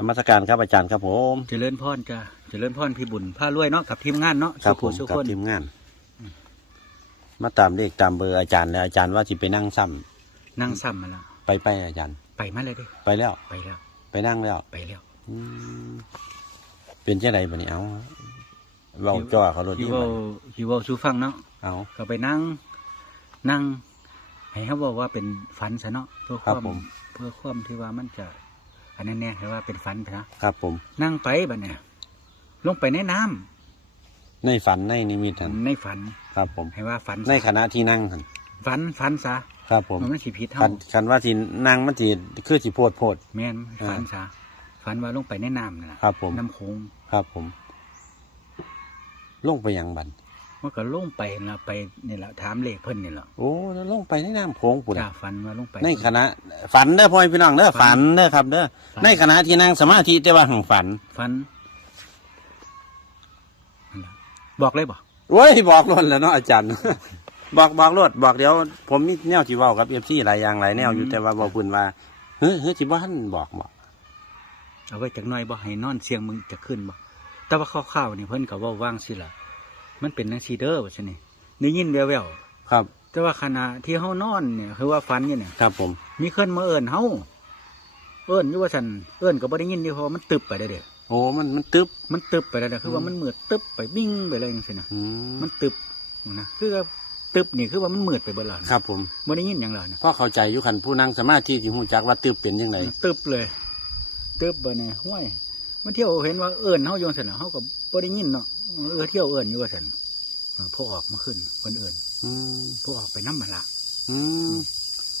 นมัสการครับอาจารย์ครับผมเจริญพรจ้ะเจริญพรพี่บุญผ้ารวยเนาะกับทีมงานเนาะครับผสุมขสุขกับคนทีมงาน มาตามเลขตามเบอร์อาจารย์แล้วอาจารย์ว่าสิไปนั่งซ้นั่งซ้ำมาแล้วำไปไปอาจารย์ ไปมาเลยเด้อไปแล้วไปแล้ว ไปนั่งแล้วไปแล้วอืมเป็นเจ้าไรบันนี้เอาเบาจ่อเขารถฮินี่วบัเวาดนี้ฮิวเวาสูฟังเนาะเอาก็ไปนั่ง นั่งให้เขาบอกว่าเป็นฝันซะเนาะเพื่อความเพื่อความที่ว่ามันจะ อันนั้นแน่ให้ว่าเป็นฝันไปนะครับผม นั่งไปบัดเนี่ยลงไปในน้ำในฝันในนิมิตหันในฝันครับผม ให้ว่าฝันในขณะที่นั่งหันฝันฝันซะครับผมมันไม่สิผิดเท่าคันคันว่าที่นั่งมันสิคือสิโพดโพดแม่นอ่าฝันซะฝันว่าลงไปในน้ำนั่นแหละครับผมน้ำโขงครับผม ลงไปหยังบัน มันก็ลงไปนะไปนี่แหละถามเลขเพิ่นนี่แหละโอ้แล้วลงไปในน้ำโค้งปุ่นจ้าฝันว่าลงไป ในคณะฝันเด้อพ่อพี่น้องเด้อฝัฝันนเด้อครับเด้อฝันในคณะที่นั่งสมาธิแต่ว่าหังฝันฝันนั่นล่ะบอกเลยบ่โอ้ยบอกรถแล้วเนาะอาจารย์ บอกบอกรถบอกเดี๋ยว ผมมีแนวที่เว้ากับเอฟซีหลายอย่างหลายแนวอยู่แต่ว่าบอกเพื้นว่าเฮ้ยเฮ้ยจิบ้านบอกบอกเอาไว้จักหน่อยบ่ให้นอนเสียงมึงจะขึ้นบ่แต่ว่าข้าวๆนี่เพิ่นก็เว้าว่างสิล่ะ มันเป็นจังซี่เด้อว่าซั่นนี่ได้ยินแว่วครับ ๆแต่ว่าขณะที่เฮานอนเนี่ยคือว่าฝันอยู่เนี่ย ครับผม มีคนมาเอิ้นเฮาเอิ้นอยู่ว่าซั่นเอิ้นก็บ่ได้ยินอยู่เพราะว่ามันตึบไปได้เด้อโอ้ มัน มันตึ๊บ มันตึบไปแล้วเด้อคือว่ามันมืดตึบไปบิ้งไปเลยจังซี่นะอืมมันตึบนะคือว่าตึบนี่คือว่ามันมืดไปเบิดแล้วนะครับผมบ่ได้ยินหยังแล้วนะ พ่อเข้าใจอยู่คันผู้นั่งสมาธิที่หูจักว่าตึ๊บเป็นยังไงตึบเลยตึบไปเนี่ยห้วยมันเที่ยวเห็นว่าเอิญเฮาโยงสันน่ะเฮาก็ บ่ได้ยินเนาะเออเที่ยวเอิญอยู่ว่าสันเออพอออกมาขึ้นเพิ่นเอิญอืมพอออกไปน้ำมาละอืม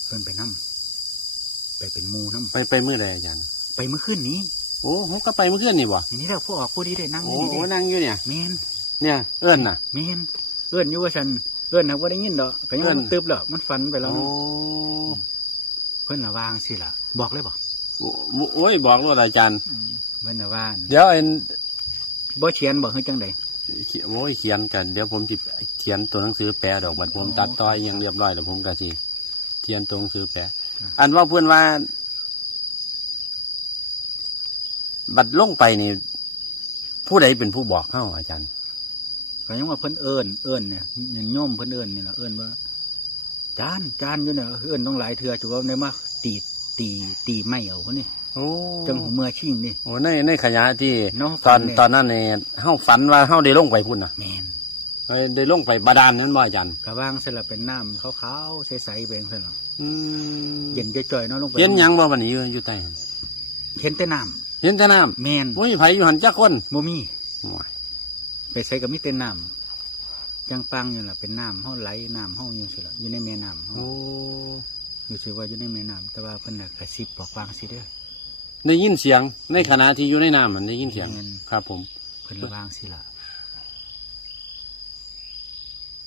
เพิ่นไปน้ำไปเป็นหมูน้ไปไปเมื่อใดอาจารย์ำไปเมื่อคืนนี้โอ้ผมก็ไปเมื่อคืนนี่บ่อย่างนี้แล้วพอออกพอดีได้นั่งอโอ้ยู่นี่โหเด้นั่งอยู่เนี่ย แม่นเนี่ย เอื้อนน่ะ แม่นเอิญอยู่ว่าสันเอิญน่ะบ่ได้ยินดอกก็ยังว่ามันเอิ้นตึบแล้วมันฝันไปแล้วโอ้เพิ่นละวางสิล่ะ บอกเลยบ่โอ้โอ้ยบอกรถอาจารย์อืมเพิ่นละว่าเดี๋ยวเอ็น บ่เขียนบ่คือจังไดเขียโอ้ยเขียนกันเดี๋ยวผมจิเขียนตัวหนังสือแปลดอกบัดผมอ๋อตัดต่อยอยังเรียบร้อยแล้วผมก็สิเขียนตัวหนังสือแปลครับอันว่าเพื่อนว่า บัดลงไปนี่ ผู้ใดเป็นผู้บอกเข้าอาจารย์ก็ยังว่าเพิ่นเอิญเอิญเนี่ยยังโยมเพิ่นเอิญนี่ล่ะเอิญว่าจานจานอยู่เนี่ยเอิญต้องหลายเทื่อจุว่าในมาตีตีตีไม่เอาคนนี่ โอ้จังหัวเมื่อชิงนี่ โอ้ในในขยะที่เนาะตอนฝันเนี่ย ตอนนั้นเนี่ยเฮาฝันว่าเฮาได้ลงไปพุ่นน่ะแมนเอ้ยได้ลงไปบาดาลนั่นบ่อาจารย์กระว่างเสร็จละเป็นน้ำขาวๆใสๆเป็นเพิ่นล่ะอืมเย็นจ่อยๆเนาะลงไปเห็นหยังบ่บัดนี้อยู่อยู่ใต้หั่นเห็นแต่น้เห็นแต่น้ำแมนำโอ้ยไผอยู่หันจักคนบ่มีโอ้ยไปใส่กับมีแต่น้ำจังปังอยู่ล่ะเป็นน้ำเฮาไหลน้ำเฮาอยู่สิล่ะอยู่ในแม่น้ำเฮาโอ้ รู้สึกว่าอยู่ในแม่น้ำแต่ว่าเพิ่นน่ะกระซิบบอกวางสิเด้อ ได้ยินเสียงในขณะที่อยู่ในน้ำมันได้ยินเสียง แม่น ครับ ผม เพิ่นระวางสิล่ะ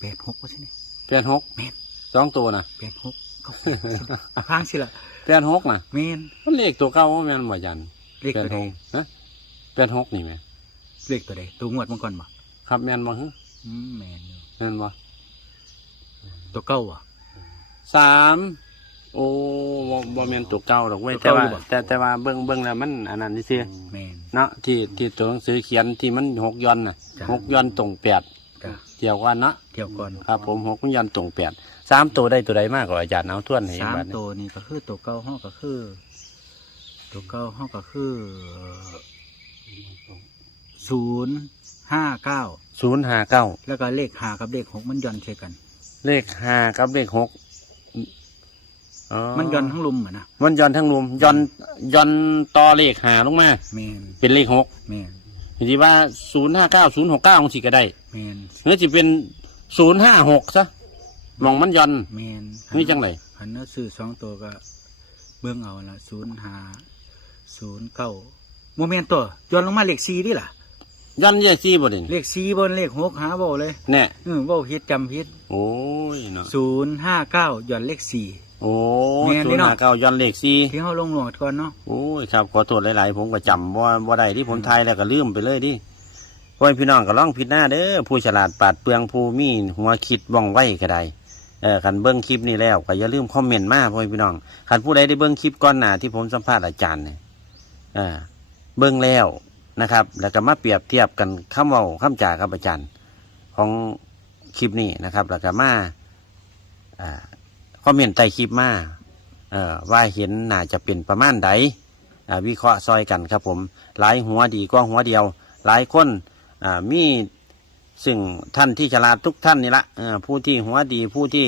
แปดหกว่าใช่ไหม แปดหกแม่น สองตัวนะแปดหกเขาแปดวางสิล่ะแปดหกนะแม่นมันเลขตัวเก่าว่าแม่นบ่อาจารย์เลขแปตัดวใดหกฮะแปดหกนี่แม่เลขตัวใดตัวงวดมังกรบ่ครับแม่นบ่ฮะอืมแม่นอยู่แม่นบ่ตัวเก้าอะสาม โอ้บ่บ่แม่นตัวเก่าดอกเว้ยตัแต่วว่าเก่า อยู่บ่ แต่แต่ว่าเบิ่งเบิ่งแล้วมันอันนั้นนี่สิแม่นเนาะที่ที่ตัวหนังสือเขียนที่มันหกย้อนน่ะจ้ะ หกย้อนตรงแปดจ้ะเกี่ยวกันเนาะเกี่ยวก่อนครับผมหกย้อนตรงแปดสามตัวได้ตัวใดมากกว่าอาจารย์เอาทวนให้สามบัดนี้ตัวนี่ก็คือตัวเก้าห้องก็คือ ตัวเก้าห้องก็คือศูนย์ห้าเก้าศูนย์ห้าเก้าแล้วก็เลขห้ากับเลขหกมันย่อนใช่กัน เลขห้ากับเลขหก อ๋อมันย่อนทั้งลุมอะนะมันย้อนทั้งรวมย้อนย้อนต่อเลขหาลงมา แม่นเป็นเลขหกแม่นเห็นที่ว่าศูนย์ห้าเก้าศูนย์หกเก้าของสิก็ได้แม่นหรือจะเป็นศูนย์ห้าหกซะมองมันย้อนแม่นนี่จังไรหันเนื้อซื้อสองตัวก็ เบื้องเอาละศูนย์หาศูนย์เก้าโมเมนตัวย้อนลงมาเลขสี่ดิล่ะ ย้อนแย่ซี่บ่เด่นเลขสี่บนเลขหกหาเบาเลยแน่เออเบาผิดจำผิดโอ้ยเนาะศูนย์ห้าเก้าย้อนเลขสี่ โอ้แม่นศูนี่นย์เนาะห้าเก้าย้อนเลขซี่ที่เขาลงหลวงก่อนเนาะโอ้ยครับขอโทษหลาย ๆ ผมก็จำว่าว่าใดที่ผมทายแล้วก็ลืมไปเลยดิพ่อพี่น้องก็ลองผิดหน้าเด้อผู้ฉลาดปราดเปลืองผู้มีหัวคิดว่องไวก็ได้เออคันเบิ้งคลิปนี้แล้วก็อย่าลืมคอมเมนต์มาพ่อพี่น้องคันผู้ใดได้เบิ้งคลิปก่อนหน้าที่ผมสัมภาษณ์อาจารย์เนี่ยเออเบิ่งแล้วนะครับ แล้วก็มาเปรียบเทียบกันคำเว้าคำจากับอาจารย์ ของคลิปนี้นะครับ แล้วก็มาอ่า คอมเมนต์ใต้คลิปมาเอ่อว่าเห็นน่าจะเป็นประมาณใดอ่าวิเคราะห์ซอยกันครับผมหลายหัวดีกว่าหัวเดียว หลายคนอ่ามีซึ่งท่านที่ฉลาดทุกท่านนี่ละเอ่อผู้ที่หัวดีผู้ที่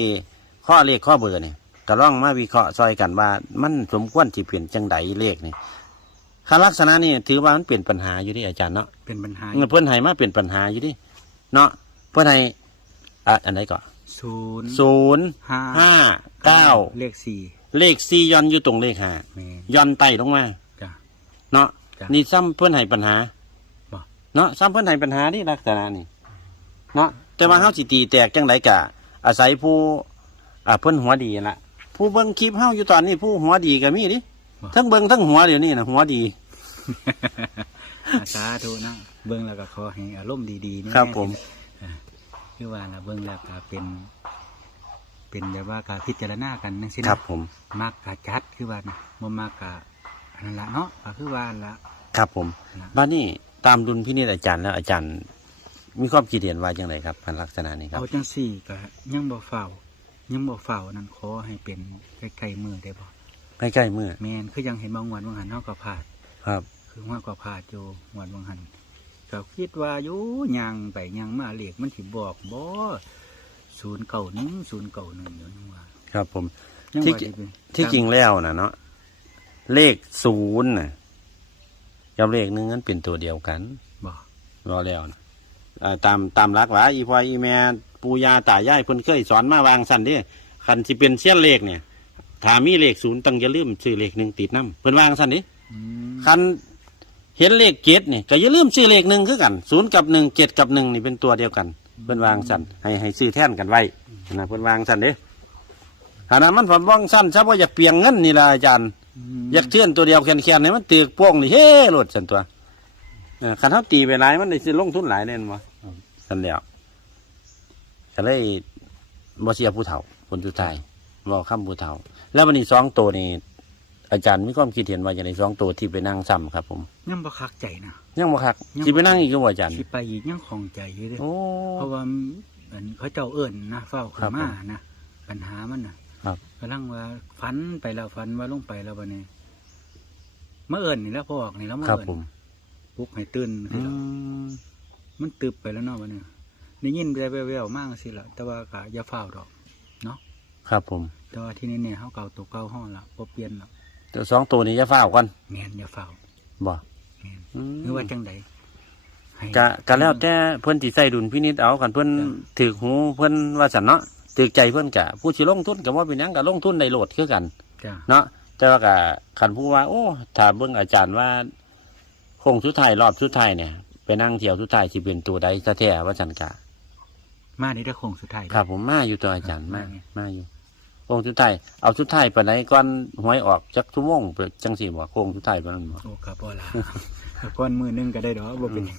ข้อเลขข้อเบอร์เนี่ยก็ล่องมาวิเคราะห์ซอยกันว่า มันสมควรที่เปลี่ยนจังใดเลขนี่คาลักษณะนี่ถือว่ามันเปลี่ยนปัญหาอยู่ที่อาจารย์เนาะเป็นปัญหาเงินเพื่อนให้มาเปลี่ยนปัญหาอยู่ที่เนาะเพื่อนให้อะอันไหนก่อน ศูนย์ศูนย์ห้าห้าเก้าเลขสี่เลขสี่ย้อนอยู่ตรงเลขห้าแม่ย้อนไต่ลงมาจ้ะ เนาะจ้ะนี่ซ้ำเพื่อนให้ปัญหาบ่ เนาะซ้ำเพื่อนให้ปัญหาที่ลักษณะนี่เนาะแต่ว่าเฮาสิตีแตกจังไดกะ อาศัยผู้อ่าเพื่อนหัวดีนั่นละผู้เบิ่งคลิปเฮาอยู่ตอนนี้ผู้หัวดีก็มีดิทั้งเบิ่งทั้งหัวเดี๋ยวนี้นะหัวดีอาสาธุนะเบิ่งแล้วก็ขอให้อารมณ์ดีๆนี่ครับผมอ่า คือว่าละเบิ่งแล้วก็เป็น เป็นแบบว่าการพิจารณากันนั่นสิคนะรับ ผมมากกะจัดคือว่านะบ่มากกะอันนั้นละเนาะก็คือว่าละครับผมนะบ้านนี้ตามดุลพินิจอาจารย์แล้วอาจารย์ มีความคิดเห็นว่าจังไรครับพันลักษณะนี้ครับ เอาจังสี่ก็ยังบ่เฝ้ายังบ่เฝ้านั่นขอให้เป็นใกล้ๆมือได้บ่ใกล้ๆมือแม่นคือยังเห็นบางวันบางหันเฮาก็พลาดครับ คือว่าก็พลาดอยู่งวันบางหัน ก็คิดว่าอยู่ยังไปยังมาเลขมันสิบอกบ่ศูนย์เก่าหนึ่งศูนย์เก่าหนึ่งอยู่ยังว่าครับผม ยังที่ว่าได้เป็นที่จริงแล้วนะเนาะเลขศูนย์นะกับเลขหนึ่งนั้นเป็นตัวเดียวกันบ่รอแล้วนะอ่าตามตามหลักว่าอีพออีแม่ปูยาตายายเพิ่นเคยสอนมาวางสันเด้คันที่เป็นเสี้ยนเลขเนี่ยถ้ามีเลขศูนย์ต้องอย่าลืมซื้อเลขหนึ่งติดน้ำเพิ่นวางสันเดิอืมคัน เห็นเลขเจ็ดนี่ก็อย่าลืมซื้อเลขหนึ่งคือกันศูนย์กับหนึ่งเจ็ดกับหนึ่งนี่เป็นตัวเดียวกันเพิ่นวางสันให้ให้ซื้อแท่นกันไว้นะเพิ่นวางสันเด้ขณะมันผมว่างสั้นซะว่าอยากเปลียงเงินนี่ละอาจารย์ อยากเทื่อนตัวเดียวแขนๆนี่มันตือกโป้งนี่เฮ้โลดสันตัวเออคันเฮาตีไปหลายมันได้สิลงทุนหลายแน่นบ่สันแล้วก็เลยบ่เสียผู้เฒ่าคนสุดท้ายบ่ค้ำผู้เฒ่า แล้ววันนี้สองตัวนี่ อาจารย์มีความคิดเห็นว่าอย่างไรสองตัวที่ไปนั่งซ้ำครับผมยังบ่คักใจนะยังบ่คักยังบ่สิไปนั่งอีกก็บ่อาจารย์สิไปอีกยังของใจอยู่เด้โอ้เพราะว่าอันเขาเจ้าเอิ้นนะเฝ้าครัขึ้บนมานะปัญหามันน่ะครับกำลังว่าฝันไปแล้วฝันว่าลงไปแล้วบัดนี้มาเอิ้นนี่แล้วพอออกนี่แล้วมาครับเอิ้นผมปลุกให้ตื่นอืสิล่ะมมันตึบไปแล้วเนาะบัดนี้ได้ยินไปแว่วๆมากสิล่ะแต่ว่าก็อย่าเฝ้าดอกครับผม แต่ว่าที่นี่เนี่ยเขาเก่าตัวเก่าห้องละบ่เปลี่ยนละ แต่สองตัวนี้จะฟ้าวก่อนแมนอย่าเฝ้าบ่แมนอืมหรือว่าจังใดให้กะกะแล้วแต่เพิ่นสิใส่ดุลพินิจเอากันเพิ่นจ้ะถือหูเพิ่นว่าซั่นเนาะถือใจเพิ่นกะผู้สิลงทุนก็บ่เป็นหยังก็ลงทุนได้โลดคือกัน จ้ะเนาะแต่ว่าก็คันผู้ว่า โอ้ถ้าเบิ่งอาจารย์ว่าโค้งสุดท้ายรอบสุดท้ายเนี่ยไปนั่งเที่ยวสุดท้ายสิเป็นตัวใดซะแท้ว่าซั่นกะมาในเรื่องโค้งสุดท้ายครับผมมาอยู่ตัวอาจารย์มามาไง มาอยู่ โค้งสุดท้ายเอาสุดท้ายปานใดก่อนหวยออกจักชั่วโมงเปิดจังซี่บ่โค้งสุดท้ายปานนั้นบ่โอ้กับบ่ละก้อนมือหนึงก็ได้ดอกบ่เป็นหยัง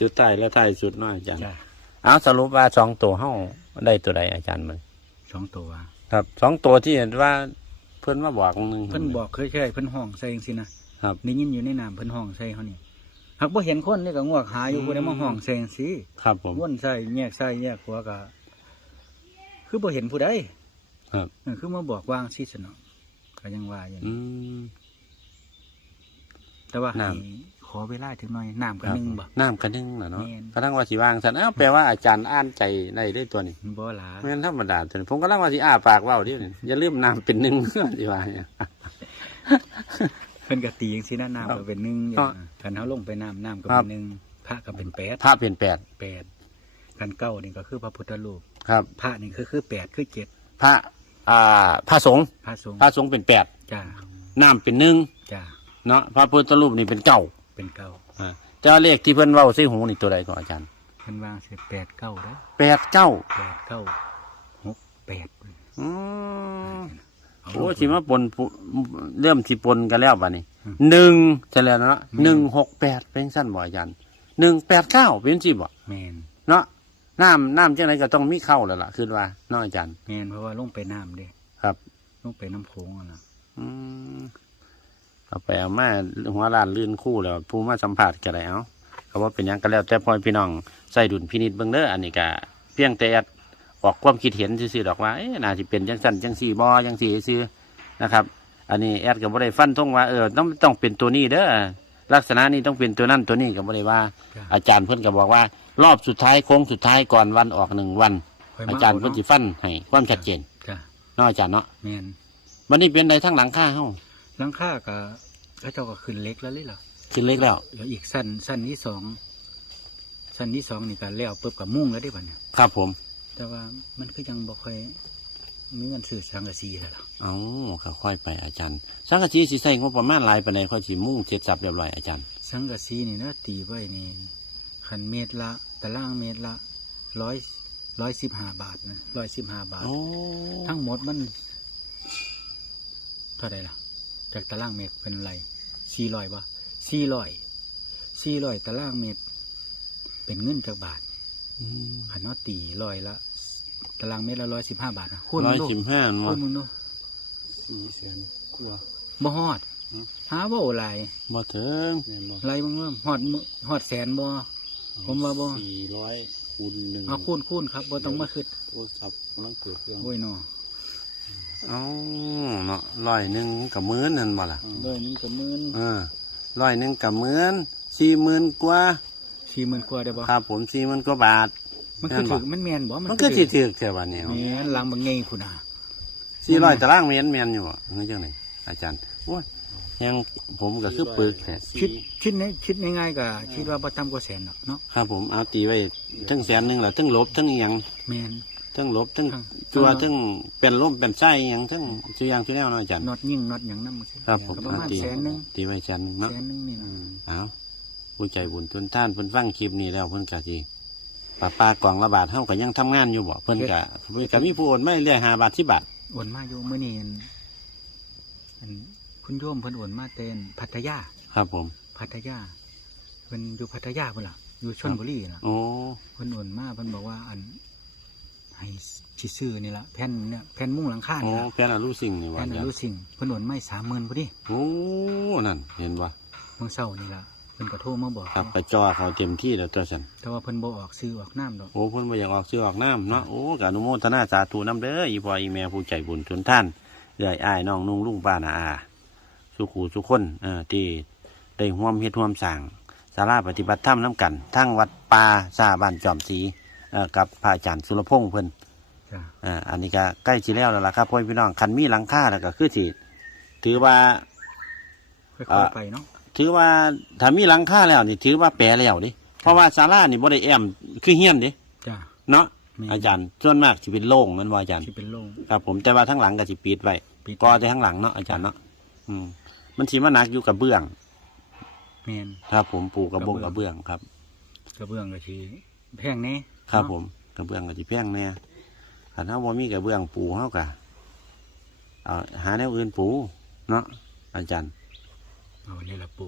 สุดท้ายแล้วท้ายสุดเนาะอาจารย์จ้ะเอาสรุปว่าสองตัวเฮาได้ตัวใดอาจารย์มันสองตัวครับสองตัวที่เห็นว่าเพิ่นมาบอกหนึง เพิ่นบอกเคยๆเพิ่นห้องใส่จังซี่นะครับ ได้ยินอยู่ในน้ำเพิ่นห้องใส่เฮานี่หากบ่เห็นคนนี่ก็งวกหาอยู่อืมผู้ใดมาห้องใส่จังซี่ครับผม วนใส่แยกใส่แยกหัวก็ คือบ่เห็นผู้ใดครับเออคือมาบอกวางซี่ซะเนาะก็ยังว่าอย่างอืนี้มแต่ว่าให้น้ ขอเวลาถึงหน่อยน้ำคก็รับนึงบ่ น้ำกระนึงน่ะเนาะแม่น กระทั่งว่าสิวางสันอ้าวแปลว่าอาจารย์อ่านใจได้ได้ตัวนี้บ่หลาไม่นธรรมดาตัวนี้ผมก็ลังว่าสิอ้าปากเว้าดิอย่าลืมน้ำเป็นหนึ่งสิว่าเนี่ย เพิ่นก็ตีจังซี่นะน้ำครัก็บเป็นหนึ่งครับคันเฮาลงไปน้ำน้ำก็ครัเป็บ นหนึ่งพระก็เป็นแปดภาพเป็นแปดแปดคันเก้านี่ก็คือพระพุทธรูป ครับพระนี่คือคือแปดคือเจ็ดพระอ่าพระสงฆ์พระสงฆ์พระสงฆ์เป็นแปดจ้าน้ำเป็นหนึ่งจ้าเนาะพระพุทธรูปนี่เป็นเก้าเป็นเก้าอ่าเจ้าเลขที่เพิ่นเว้าใส่หูนี่ตัวใดก่อนอาจารย์เพิ่นวางสิแปดเก้าเด้อแปดเก้าแปดเก้าหกแปดอืมเอาโอ้สิมาปนปุเริ่มสิปนกันแล้วบัดนี้อืมหนึ่งใช่แล้วเนาะอืมหนึ่งหกแปดเป็นสั้นบ่อาจารย์หนึ่งแปดเก้าเป็นสิบ่แมนเนาะ น้ำน้ำจังไรก็ต้องมีเข้าแล้วล่ะคือว่าเนาะอาจารย์แมนเพราะว่าลงไปน้ำเด้ครับลงไปน้ำโขงอะนะอืมเอาไปเอามาหัวล้านลื่นคู่แล้วผู้มาสัมผัสก็ได้เอาเขาว่าเป็นหยังก็แล้วแต่พ่อพี่น้องใส่ดุลพินิจเบิ่งเด้ออันนี้ก็เพียงแต่แอดออกความคิดเห็นซื่อๆดอกว่าเอ๊ะน่าสิเป็นจังซั่นจังซี่บ่จังซี่ซื่อนะครับ อันนี้แอดก็บ่ได้ฟันธงว่าเออต้องต้องเป็นตัวนี้เด้อ ลักษณะนี้ต้องเป็นตัวนั้นตัวนี้ก็บ่ได้ว่าจ้ะอาจารย์เพิ่นก็บอกว่า รอบสุดท้ายโค้งสุดท้ายก่อนวันออกหนึ่งวัน ค่มอาจารย์เพิ่นสิฟันให้ความชัดเจนจ้ะเนาะอาจารย์เนาะแม่นวันนี้เป็นใดทั้งหลังค่าเฮาหลังคาก็เขาเจ้าก็ขึ้นเล็กแล้วเลยล่ะขึ้นเล็กแล้วแล้วอีกสั้นสั้นที่สองสั้นที่สองนี่ก็แล้วปุ๊บกับมุ่งแล้วได้ป่ะเนี่ย ครับผม แต่ว่ามันก็ยังบ่ค่อย มีเงินซื้อสังกะสีเลยล่ะเอ้าค่อยๆไปอาจารย์ สังกะสีสิใส่งบประมาณหลายปานใดค่อยสิมุ่งเสร็จสับเรียบร้อยอาจารย์ สังกะสีนี่นะตีไว้นี่คันเมตรละตารางเมตรละร้อยร้อยสิบห้าบาทนะร้อยสิบห้าบาทโอ้ทั้งหมดมัน เท่าไหร่ล่ะ จากตารางเมตรเป็นไรสี่ร้อยปะสี่ร้อยสี่ร้อยตารางเมตร เป็นเงินจากบาทอืมขันเนาะตีร้อยละ ตารางเมตรละร้อยสิบห้าบาทนะคูณร้มึอยงดูสิบห้าคูเนาะณมึงดูสี่แสนกว่าบ่ฮอดอืมหาบ่โอไรบ่ถึงไรมึงว่าฮอดมื้อฮอดแสนบ่ผมว่าบ่สี่ร้อยคูณหนึ่งเอาคูณคูณครับบ่ต้องมาคิดโทรศัพท์กำลังเปิดเครื่องโอ้ยเนาะเอ้าเนาะร้อยหนึ่งกับหมื่นนั่นบ่ล่ะร้อยหนึงก็หมื่นเออร้อยหนึ่งกับหมื่นสี่หมื่นกว่าสี่หมื่นกว่าได้บ่ครับผมสี่หมื่นกว่าบาท มันคือแม่นบ่ถึกมันแม่นบ่มันก็สิถือแค่วันนี้แม่นหลังบางไงพุ่นน่ะสี่ร้อยตารางเมตรแมนอยู่บ่เฮ้ยจังไหนอาจารย์โอ้ยยังผมก็คือปึกแท้คิดคิดในคิดง่ายๆก็คิดว่าบ่ต่ำกว่าแสนหรอกเนาะครับผมเอาตีไว้ทั้งแสนหนึ่งแหละทั้งลบทั้งอหยังแม่นทั้งลบทั้งครับตัวทั้งเป็นลมเป็นไส้อหยังทั้งสุอยางสุแนวเนาะอาจารย์น็อตยิ่งน็อตหยังนำครับผมก็ประมาณเอาตีแสนหนึงตีไว้แสนหนึ่งเนาะแสนหนึงนี่อืนะมเอาผู้ใจบุญทุนท่านเพิ่นฟังคลิปนี้แล้วเพิ่นกะสิ ป้าป้ากล่องละบาทเฮาก็ยังทำงานอยู่บ่เพิ่นกะเพิ่นกะมีผู้โอนไม่เรียกห้าบาทสิบบาทโอนมาอยู่มื้อนี้อันอันคุณโยมเพิ่นโอนมาเต็นพัทยา ครับผม พัทยาเพิ่นอยู่พัทยาเพิ่นล่ะ อยู่ชลบุรีน่ะโอ้เพิ่นโอนมาเพิ่นบอกว่าอันให้สิซื้อนี่ล่ะแผ่นเนี่ยแผ่นมุ้งหลังคาโอ้นี่ล่ะแฟนอรู้สิ่งนี่ว่าแผ่นออาจารนุย์สิ่งเพิ่นโอนมา30,000พอดีโอ้นั่นเห็นบ่เมื่อเช้านี่ล่ะเพิ่นก็โทรมาบอกครับกระจอเขาเต็มที่แล้วตัวฉันแต่ว่าเพิ่นบ่ออกซื้อออกน้ำดอกโอ้เพิ่นบ่อยากออกชื่อออกน้ำเนาะโอ้กอนุโมทนาสาธุน้ำเด้ออีพ่ออีแม่ผู้ใจบุญทุนท่านเอื้อยอ้ายน้องนุ่งลุงป้านาอาสุขูสุคนเอ่อที่ได้ร่วมเฮ็ดร่วมสร้างศาลาปฏิบัติธรรมน้ำกันทั้งวัดป่าซาบ้านจอมศรีเอ่อกับพระอาจารย์สุรพงษ์เพิ่นจ้ะอ่าอันนี้ก็ใกล้สิแล้วแล้วล่ะครับพ่อพี่น้องคันมีหลังคาแล้วก็คือสิถือว่า ค่อยอ่าๆไปเนาะ ถือว่าถ้ามีหลังคาแล้วนี่ถือว่าแปลแล้วดิเพราะว่าศาลานี่บ่ได้แอมคือเฮียนดิจ้ะเนาะแม่น อาจารย์ส่วนมากสิเป็นโล่งแมันว่าอาจารย์ ที่เป็นโล่ง ครับผมแต่ว่าทั้งหลังก็สิปิดไว้ปิด ก็แต่ทั้งหลังเนาะอาจารย์เนาะอืม มันสิมาหนักอยู่กับเบื้อง แม่นครับผมปูกระบงกกระระเบื้เบื้ออง งครับ กระเบื้องก็สิแพงแน่ครับเนาะผมกระเบื้องก็สิแพงแน่คันเฮาบ่มีกระเบื้องปูเฮาก็เอาหาแนวอื่นปูเนาะอาจารย์ เอานี่ละปู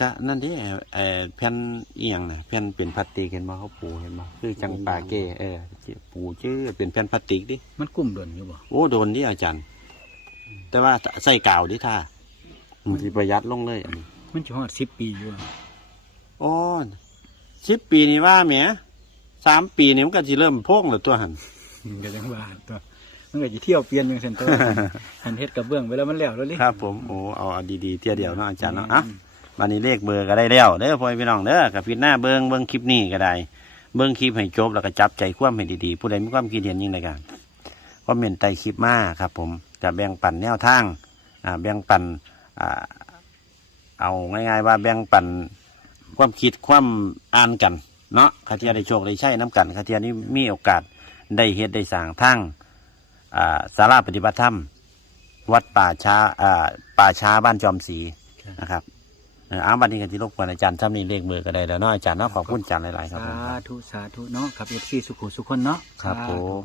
ก็นั่นเดิเอ่อแผ่นอีหยังน่ะแผ่นเป็นพลาสติกเห็นบ่เขาปูเห็นบ่คือจังปาเก้เออปูชื่อเป็นแผ่นพลาสติกดิมันกุ้มดนอยู่บ่โอ้โดนดิอาจารย์ แต่ว่าใส่กาวดิท่ามันสิประหยัดลงเลยอันนี้มันจะฮอด10ปีอยู่อะโอ้สิบปีนี่ว่าแหมสามปีนี่มันก็สิเริ่มโพ่งแล้วตัวหันมันก็จังว่าตัว มันก็สิเที่ยวเปลี่ยนจังซั่นตัวอันเฮ็ดกระเบื้องไว้แล้วมันแล้วแล้วลิครับ ผมโอ้เอาเอาดีๆเที่ยเดียวเนาะอาจารย์เนาะอะบันนี้เลขเบอร์ก็ได้แล้วเด้อพ่อพี่น้องเด้อกับพิดหน้าเบิงเบิงคลิปนี้ก็ได้ เบิงคลิปให้จบแล้วก็จับใจความให้ดีๆผู้ใดมีความคิดเห็นยิ่งใดกันคอมเมนต์ใต้คลิปมาครับ ผมจะแบ่งปันแนวทางอ่าแบ่งปันอ่าเอาง่ายๆว่าแบ่งปันความคิดความอ่านกัน เนาะคาเทียได้โชคได้ใช้น้ำกันคาเทียนี้มีโอกาสได้เฮ็ดได้สร้างทั้งอ่า สาราปฏิบัติธรรม วัดป่าช้าอ่าป่าช้าบ้านจอมศรีนะครับเอออ้าววันนี้กันที่รบกวนอาจารย์ท่านนี้เลขเบอร์ก็ได้แล้วเนาะอาจารย์เนาะขอบคุณอาจารย์หลายๆครับสาผมธุสาธุเนาะครับ FC สุขุสุคนเนาะครับผสาธุม